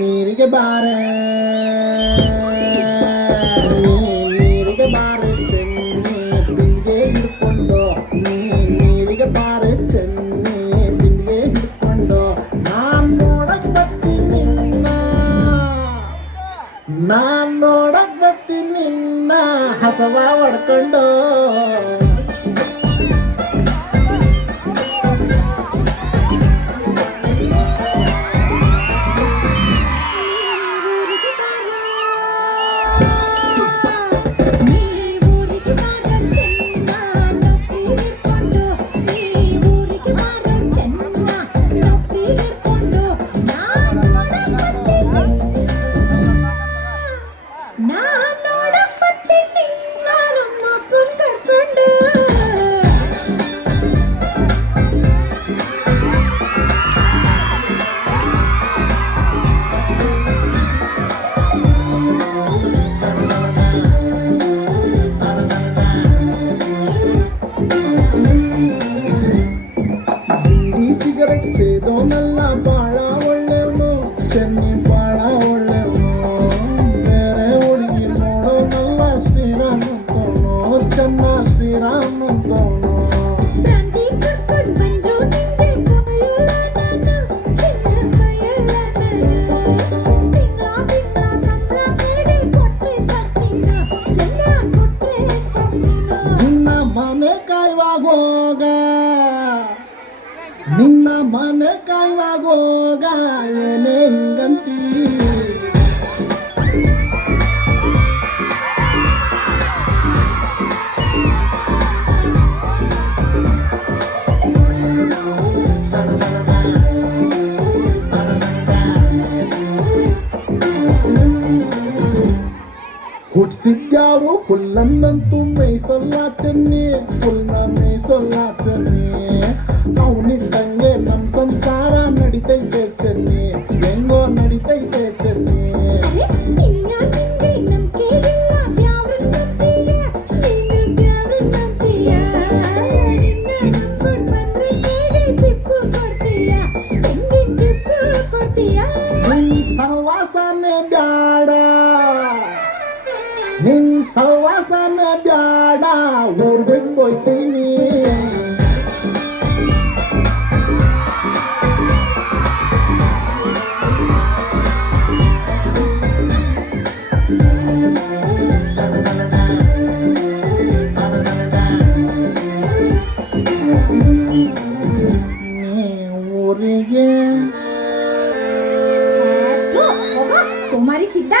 ನೀರಿಗೆ ಬಾರೆ ನೀರಿಗೆ ಬಾರೆ ಚೆನ್ನಿ ಬಿಂದಿಗೆ ಹಿಡ್ಕೊಂಡು ನೀರಿಗೆ ಬಾರೆ ಚೆನ್ನಿ ಬಿಂದಿಗೆ ಹಿಡ್ಕೊಂಡು ನೋಡಕ್ ಬರ್ತೀನಿ ನೋಡಕ್ ಬರ್ತೀನಿ ನಿನ್ನ ಹಸವ ಹೊಡ್ಕೊಂಡು ಸಿಗರೆಟ್ ಸೇದೋನಲ್ಲ ಬಾಳ ಒಳ್ಳೆವನು ಚೆನ್ನಿ ಬಾಳ ಒಳ್ಳೆವನು ಬೇರೆ ಹುಡುಗಿ ನೋಡೋನಲ್ಲ ಶ್ರೀರಾಮ್ ಅಂತವನು ಚೆನ್ನ ಶ್ರೀರಾಮ್ ಅಂತವನು ನಿನ್ನ ಮನೆ ಕಾಯುವಾಗ ನಿನ್ನ ಮನೆ ಕಾಯುವಾಗ ಏನೇ ಹಿಂಗಂತೀ ಹುಟ್ಟಿಸಿದ್ಯಾರು ಹುಲ್ಲನ್ನಂತೂ ಮೇಯ್ಸಲ್ಲ ಚೆನ್ನಿ ಹುಲ್ನ ಮೇಯ್ಸಲ್ಲ ಚೆನ್ನಿ ಅವನಿಟ್ಟಂಗೆ ನಮ್ ಸಂಸಾರ ನಡಿತೈತೆ ಚೆನ್ನಿ ಹೆಂಗೋ ನಡಿತೈತೆ ಚೆನ್ನಿ ನಿನ್ ಸಹವಾಸನೆ ಬ್ಯಾಡ ನಿನ್ ಸಹವಾಸನೆ ಬ್ಯಾಡ ಊರ್ ಬಿಟ್ಟು ಹೋಯ್ತೀನಿ ಊರಿಗೆ ಸೋಮಾರಿ ಸಿದ್ಧ